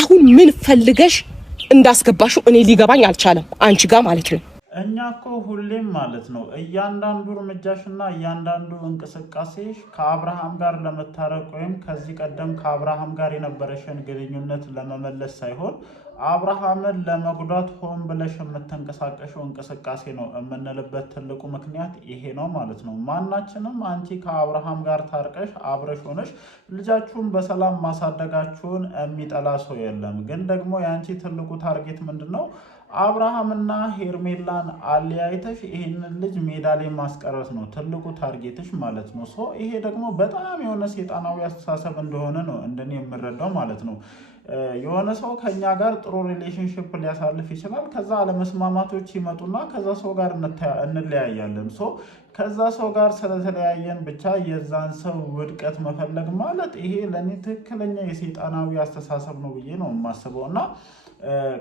አሁን ምን ፈልገሽ እንዳስገባሽው እኔ ሊገባኝ አልቻለም። አንቺ ጋር ማለት ነው። እኛ እኮ ሁሌም ማለት ነው እያንዳንዱ እርምጃሽና እያንዳንዱ እንቅስቃሴሽ ከአብርሃም ጋር ለመታረቅ ወይም ከዚህ ቀደም ከአብርሃም ጋር የነበረሽን ግንኙነት ለመመለስ ሳይሆን አብርሃምን ለመጉዳት ሆን ብለሽ የምትንቀሳቀሽው እንቅስቃሴ ነው የምንልበት ትልቁ ምክንያት ይሄ ነው ማለት ነው። ማናችንም አንቺ ከአብርሃም ጋር ታርቀሽ አብረሽ ሆነሽ ልጃችሁን በሰላም ማሳደጋችሁን የሚጠላ ሰው የለም። ግን ደግሞ የአንቺ ትልቁ ታርጌት ምንድነው? አብርሃምና ሄርሜላን አለያይተሽ ይሄንን ልጅ ሜዳ ላይ ማስቀረት ነው ትልቁ ታርጌትሽ ማለት ነው። ይሄ ደግሞ በጣም የሆነ ሰይጣናዊ አስተሳሰብ እንደሆነ ነው እንደኔ የምረዳው ማለት ነው። የሆነ ሰው ከኛ ጋር ጥሩ ሪሌሽንሽፕ ሊያሳልፍ ይችላል። ከዛ አለመስማማቶች ይመጡና ከዛ ሰው ጋር እንለያያለን። ከዛ ሰው ጋር ስለተለያየን ብቻ የዛን ሰው ውድቀት መፈለግ ማለት ይሄ ለኔ ትክክለኛ የሰይጣናዊ አስተሳሰብ ነው ብዬ ነው የማስበው። እና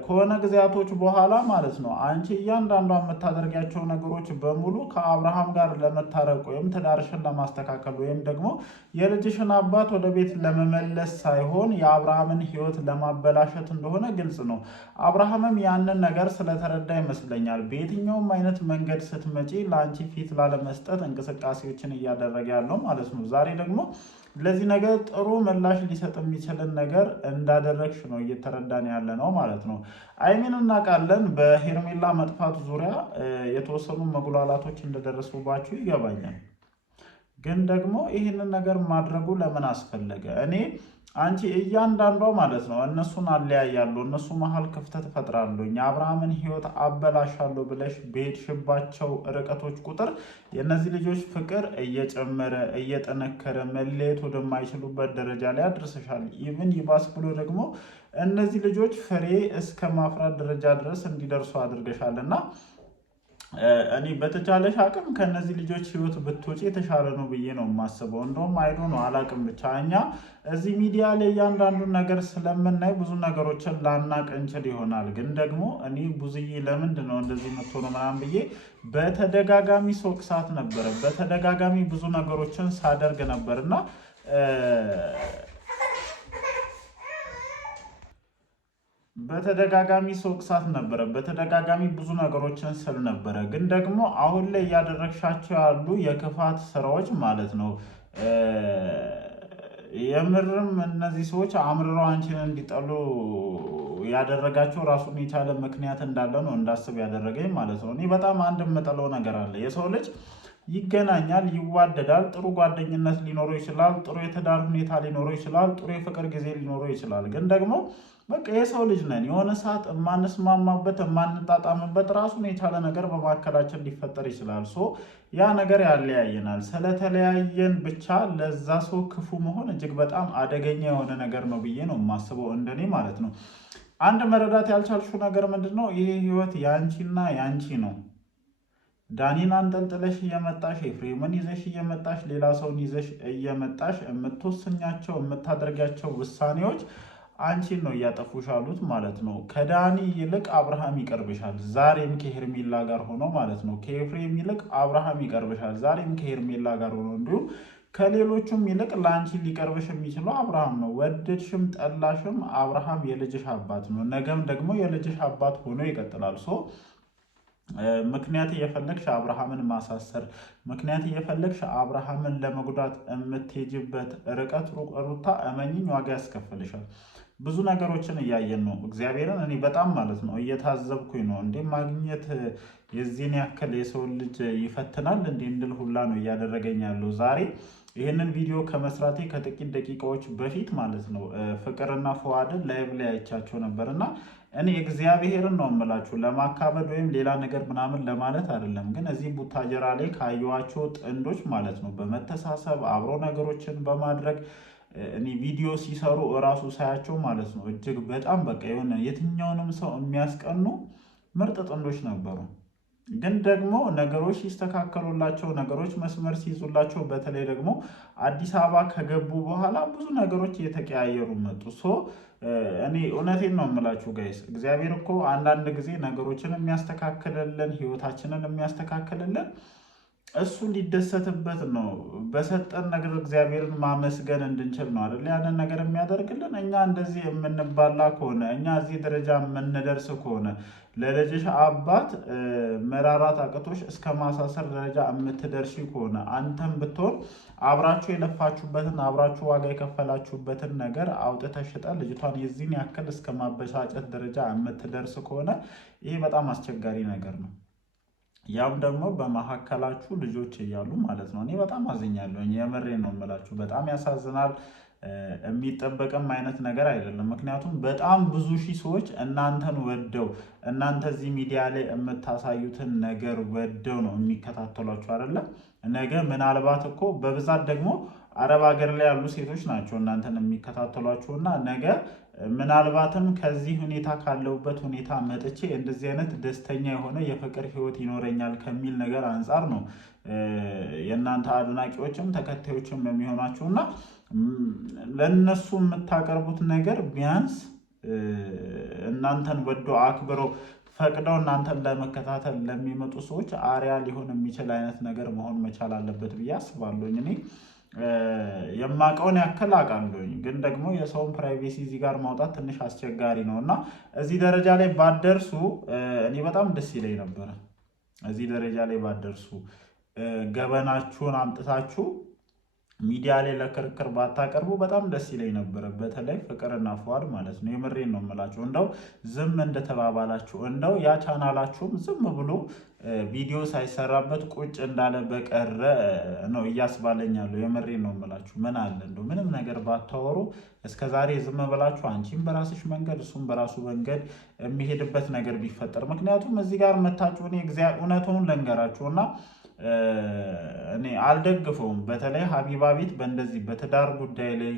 ከሆነ ጊዜያቶች በኋላ ማለት ነው አንቺ እያንዳንዷ የምታደርጋቸው ነገሮች በሙሉ ከአብርሃም ጋር ለመታረቅ ወይም ትዳርሽን ለማስተካከል ወይም ደግሞ የልጅሽን አባት ወደ ቤት ለመመለስ ሳይሆን የአብርሃምን ሕይወት ለማበላሸት እንደሆነ ግልጽ ነው። አብርሃምም ያንን ነገር ስለተረዳ ይመስለኛል በየትኛውም አይነት መንገድ ስትመጪ ለአንቺ ፊት ላለመስጠት እንቅስቃሴዎችን እያደረገ ያለው ማለት ነው። ዛሬ ደግሞ ለዚህ ነገር ጥሩ ምላሽ ሊሰጥ የሚችልን ነገር እንዳደረግሽ ነው እየተረዳን ያለ ነው ማለት ነው። አይሚን እናውቃለን በሄርሜላ መጥፋት ዙሪያ የተወሰኑ መጉላላቶች እንደደረሱባችሁ ይገባኛል። ግን ደግሞ ይህንን ነገር ማድረጉ ለምን አስፈለገ? አንቺ እያንዳንዷ ማለት ነው እነሱን አለያያለሁ፣ እነሱ መሀል ክፍተት እፈጥራለሁ፣ የአብርሃምን ሕይወት አበላሻለሁ ብለሽ በሄድሽባቸው ርቀቶች ቁጥር የእነዚህ ልጆች ፍቅር እየጨመረ እየጠነከረ መለየት ወደማይችሉበት ደረጃ ላይ አድርሰሻል። ኢቭን ይባስ ብሎ ደግሞ እነዚህ ልጆች ፍሬ እስከ ማፍራት ደረጃ ድረስ እንዲደርሱ አድርገሻልና እኔ በተቻለሽ አቅም ከነዚህ ልጆች ህይወት ብትወጪ የተሻለ ነው ብዬ ነው የማስበው። እንደውም አይዶ ነው አላቅም ብቻ እኛ እዚህ ሚዲያ ላይ እያንዳንዱን ነገር ስለምናይ ብዙ ነገሮችን ላናቅ እንችል ይሆናል። ግን ደግሞ እኔ ብዙዬ ለምንድን ነው እንደዚህ የምትሆነው ምናምን ብዬ በተደጋጋሚ ሶቅሳት ነበረ። በተደጋጋሚ ብዙ ነገሮችን ሳደርግ ነበርና በተደጋጋሚ ሶቅሳት ነበረ። በተደጋጋሚ ብዙ ነገሮችን ስል ነበረ። ግን ደግሞ አሁን ላይ እያደረግሻቸው ያሉ የክፋት ስራዎች ማለት ነው የምርም እነዚህ ሰዎች አምርረው አንቺን እንዲጠሉ ያደረጋቸው ራሱን የቻለ ምክንያት እንዳለ ነው እንዳስብ ያደረገኝ ማለት ነው። እኔ በጣም አንድ የምጠለው ነገር አለ። የሰው ልጅ ይገናኛል፣ ይዋደዳል፣ ጥሩ ጓደኝነት ሊኖረው ይችላል፣ ጥሩ የትዳር ሁኔታ ሊኖረው ይችላል፣ ጥሩ የፍቅር ጊዜ ሊኖረው ይችላል። ግን ደግሞ በቃ የሰው ልጅ ነን። የሆነ ሰዓት የማንስማማበት የማንጣጣምበት ራሱን የቻለ ነገር በመካከላችን ሊፈጠር ይችላል። ያ ነገር ያለያየናል። ስለተለያየን ብቻ ለዛ ሰው ክፉ መሆን እጅግ በጣም አደገኛ የሆነ ነገር ነው ብዬ ነው የማስበው፣ እንደኔ ማለት ነው። አንድ መረዳት ያልቻልሽው ነገር ምንድን ነው? ይሄ ህይወት ያንቺና ያንቺ ነው። ዳኒን አንጠልጥለሽ እየመጣሽ ኤፍሬምን ይዘሽ እየመጣሽ ሌላ ሰውን ይዘሽ እየመጣሽ የምትወስኛቸው የምታደርጋቸው ውሳኔዎች አንቺን ነው እያጠፉሽ አሉት ማለት ነው። ከዳኒ ይልቅ አብርሃም ይቀርብሻል፣ ዛሬም ከሄርሜላ ጋር ሆኖ ማለት ነው። ከኤፍሬም ይልቅ አብርሃም ይቀርብሻል፣ ዛሬም ከሄርሜላ ጋር ሆኖ። እንዲሁም ከሌሎቹም ይልቅ ለአንቺ ሊቀርብሽ የሚችለው አብርሃም ነው። ወደድሽም ጠላሽም አብርሃም የልጅሽ አባት ነው። ነገም ደግሞ የልጅሽ አባት ሆኖ ይቀጥላል። ምክንያት እየፈለግሽ አብርሃምን ማሳሰር፣ ምክንያት እየፈለግሽ አብርሃምን ለመጉዳት የምትሄጅበት ርቀት ሩታ እመኝኝ ዋጋ ያስከፍልሻል። ብዙ ነገሮችን እያየን ነው። እግዚአብሔርን እኔ በጣም ማለት ነው እየታዘብኩኝ ነው። እንዴ ማግኘት የዚህን ያክል የሰው ልጅ ይፈትናል እንዴ እንድል ሁላ ነው እያደረገኝ ያለው። ዛሬ ይህንን ቪዲዮ ከመስራቴ ከጥቂት ደቂቃዎች በፊት ማለት ነው ፍቅርና ፈዋድን ላይቭ ላይ አይቻቸው ነበርና እኔ እግዚአብሔርን ነው የምላችሁ ለማካበድ ወይም ሌላ ነገር ምናምን ለማለት አይደለም። ግን እዚህ ቡታጀራ ላይ ካየኋቸው ጥንዶች ማለት ነው በመተሳሰብ አብሮ ነገሮችን በማድረግ እኔ ቪዲዮ ሲሰሩ እራሱ ሳያቸው ማለት ነው እጅግ በጣም በቃ የሆነ የትኛውንም ሰው የሚያስቀኑ ምርጥ ጥንዶች ነበሩ። ግን ደግሞ ነገሮች ሲስተካከሉላቸው ነገሮች መስመር ሲይዙላቸው በተለይ ደግሞ አዲስ አበባ ከገቡ በኋላ ብዙ ነገሮች እየተቀያየሩ መጡ። እኔ እውነቴን ነው የምላችሁ ጋይስ፣ እግዚአብሔር እኮ አንዳንድ ጊዜ ነገሮችን የሚያስተካክልልን ህይወታችንን የሚያስተካክልልን እሱ ሊደሰትበት ነው። በሰጠን ነገር እግዚአብሔርን ማመስገን እንድንችል ነው አይደል ያንን ነገር የሚያደርግልን። እኛ እንደዚህ የምንባላ ከሆነ እኛ እዚህ ደረጃ የምንደርስ ከሆነ ለልጅሽ አባት መራራት አቅቶሽ እስከ ማሳሰር ደረጃ የምትደርሺ ከሆነ አንተም ብትሆን አብራችሁ የለፋችሁበትን አብራችሁ ዋጋ የከፈላችሁበትን ነገር አውጥተሽ ሽጠ ልጅቷን የዚህን ያክል እስከ ማበሳጨት ደረጃ የምትደርስ ከሆነ ይሄ በጣም አስቸጋሪ ነገር ነው። ያም ደግሞ በመካከላችሁ ልጆች እያሉ ማለት ነው። እኔ በጣም አዝኛለሁ። የምሬን ነው የምላችሁ። በጣም ያሳዝናል። የሚጠበቅም አይነት ነገር አይደለም። ምክንያቱም በጣም ብዙ ሺህ ሰዎች እናንተን ወደው እናንተ እዚህ ሚዲያ ላይ የምታሳዩትን ነገር ወደው ነው የሚከታተሏችሁ አይደለም። ነገ ምናልባት እኮ በብዛት ደግሞ አረብ ሀገር ላይ ያሉ ሴቶች ናቸው እናንተን የሚከታተሏችሁ እና ነገ ምናልባትም ከዚህ ሁኔታ ካለውበት ሁኔታ መጥቼ እንደዚህ አይነት ደስተኛ የሆነ የፍቅር ህይወት ይኖረኛል ከሚል ነገር አንጻር ነው የእናንተ አድናቂዎችም ተከታዮችም የሚሆናችሁ እና ለነሱ የምታቀርቡት ነገር ቢያንስ እናንተን ወዶ አክብረው ፈቅደው እናንተን ለመከታተል ለሚመጡ ሰዎች አሪያ ሊሆን የሚችል አይነት ነገር መሆን መቻል አለበት ብዬ አስባለሁኝ። እኔ የማውቀውን ያክል አውቃለሁኝ፣ ግን ደግሞ የሰውን ፕራይቬሲ እዚህ ጋር ማውጣት ትንሽ አስቸጋሪ ነው እና እዚህ ደረጃ ላይ ባደርሱ እኔ በጣም ደስ ይለኝ ነበረ። እዚህ ደረጃ ላይ ባደርሱ ገበናችሁን አምጥታችሁ ሚዲያ ላይ ለክርክር ባታቀርቡ በጣም ደስ ይለኝ ነበረ። በተለይ ፍቅርና ፉአድ ማለት ነው። የምሬን ነው የምላችሁ። እንደው ዝም እንደተባባላችሁ እንደው ያ ቻናላችሁም ዝም ብሎ ቪዲዮ ሳይሰራበት ቁጭ እንዳለ በቀረ ነው እያስባለኛለሁ። የምሬን ነው የምላችሁ። ምን አለ እንደው ምንም ነገር ባታወሩ እስከዛሬ ዝም ብላችሁ አንቺም በራስሽ መንገድ እሱም በራሱ መንገድ የሚሄድበት ነገር ቢፈጠር። ምክንያቱም እዚህ ጋር መታችሁ እኔ እውነቱን ልንገራችሁና እኔ አልደግፈውም። በተለይ ሀቢባ ቤት በእንደዚህ በትዳር ጉዳይ ላይ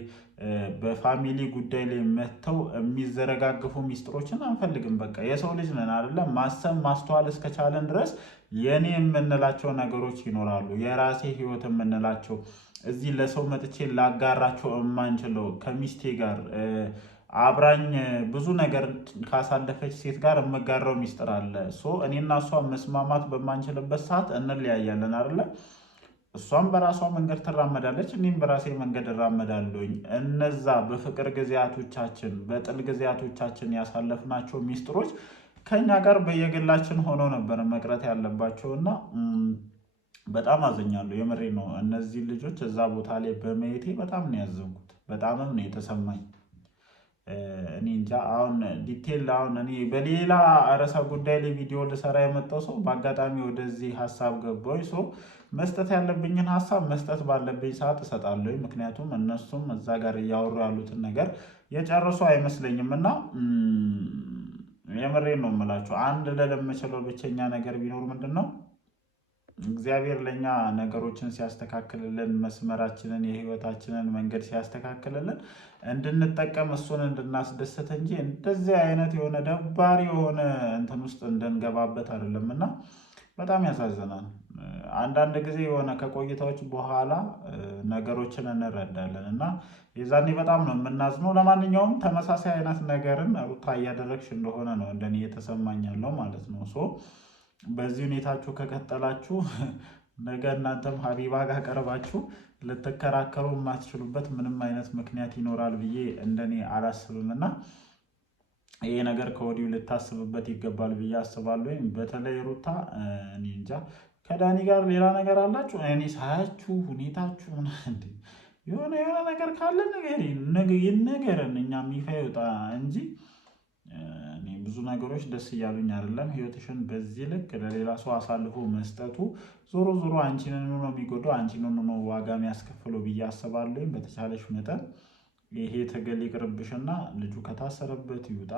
በፋሚሊ ጉዳይ ላይ መጥተው የሚዘረጋግፉ ሚስጥሮችን አንፈልግም። በቃ የሰው ልጅ ነን አይደለም? ማሰብ ማስተዋል እስከቻለን ድረስ የኔ የምንላቸው ነገሮች ይኖራሉ። የራሴ ህይወት የምንላቸው እዚህ ለሰው መጥቼ ላጋራቸው የማንችለው ከሚስቴ ጋር አብራኝ ብዙ ነገር ካሳለፈች ሴት ጋር የምጋራው ሚስጥር አለ። እኔና እሷ መስማማት በማንችልበት ሰዓት እንለያያለን አይደለ? እሷም በራሷ መንገድ ትራመዳለች፣ እኔም በራሴ መንገድ እራመዳለሁኝ። እነዛ በፍቅር ጊዜያቶቻችን በጥል ጊዜያቶቻችን ያሳለፍናቸው ሚስጥሮች ከኛ ጋር በየግላችን ሆነው ነበር መቅረት ያለባቸውና በጣም አዘኛለሁ። የምሬ ነው። እነዚህ ልጆች እዛ ቦታ ላይ በመሄቴ በጣም ነው ያዘንኩት፣ በጣምም ነው የተሰማኝ። እኔ እንጃ አሁን ዲቴል አሁን እኔ በሌላ ርዕሰ ጉዳይ ላይ ቪዲዮ ልሰራ የመጣው ሰው በአጋጣሚ ወደዚህ ሀሳብ ገባኝ። መስጠት ያለብኝን ሀሳብ መስጠት ባለብኝ ሰዓት እሰጣለሁ። ምክንያቱም እነሱም እዛ ጋር እያወሩ ያሉትን ነገር የጨረሱ አይመስለኝም እና የምሬን ነው የምላችሁ። አንድ ልል የምችለው ብቸኛ ነገር ቢኖር ምንድን ነው እግዚአብሔር ለእኛ ነገሮችን ሲያስተካክልልን መስመራችንን የህይወታችንን መንገድ ሲያስተካክልልን እንድንጠቀም እሱን እንድናስደሰት እንጂ እንደዚህ አይነት የሆነ ደባሪ የሆነ እንትን ውስጥ እንድንገባበት አይደለም እና በጣም ያሳዝናል። አንዳንድ ጊዜ የሆነ ከቆይታዎች በኋላ ነገሮችን እንረዳለን እና የዛኔ በጣም ነው የምናዝነው። ለማንኛውም ተመሳሳይ አይነት ነገርን ሩታ እያደረግሽ እንደሆነ ነው እንደኔ እየተሰማኝ ያለው ማለት ነው። በዚህ ሁኔታችሁ ከቀጠላችሁ ነገ እናንተም ሀቢባ ጋር ቀርባችሁ ልትከራከሩ የማትችሉበት ምንም አይነት ምክንያት ይኖራል ብዬ እንደኔ አላስብም እና ይሄ ነገር ከወዲሁ ልታስብበት ይገባል ብዬ አስባለሁ። በተለይ ሩታ እኔ እንጃ ከዳኒ ጋር ሌላ ነገር አላችሁ። እኔ ሳያችሁ ሁኔታችሁ የሆነ ነገር ካለ ነገርን እኛም ይፋ ይወጣ እንጂ እኔ ብዙ ነገሮች ደስ እያሉኝ አይደለም። ህይወትሽን በዚህ ልክ ለሌላ ሰው አሳልፎ መስጠቱ ዞሮ ዞሮ አንቺን ነው የሚጎዳው፣ አንቺን ነው ዋጋ የሚያስከፍለው ብዬ አስባለሁ። በተቻለሽ መጠን ይሄ ትግል ይቅርብሽና ልጁ ከታሰረበት ይውጣ።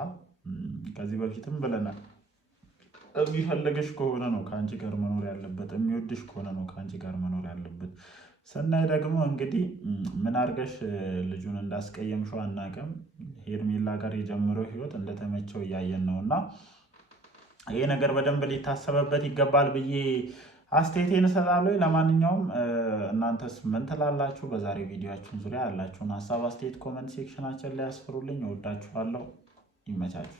ከዚህ በፊትም ብለናል፣ የሚፈልግሽ ከሆነ ነው ከአንቺ ጋር መኖር ያለበት፣ የሚወድሽ ከሆነ ነው ከአንቺ ጋር መኖር ያለበት። ስናይ ደግሞ እንግዲህ ምን አድርገሽ ልጁን እንዳስቀየምሽው አናውቅም። ሄርሜላ ጋር የጀመረው ህይወት እንደተመቸው እያየን ነው እና ይሄ ነገር በደንብ ሊታሰበበት ይገባል ብዬ አስተያየቴን እሰጣለሁ። ለማንኛውም እናንተስ ምን ትላላችሁ? በዛሬ ቪዲዮአችን ዙሪያ ያላችሁን ሀሳብ አስተያየት ኮመንት ሴክሽናችን ላይ ያስፍሩልኝ። እወዳችኋለሁ። ይመቻችሁ።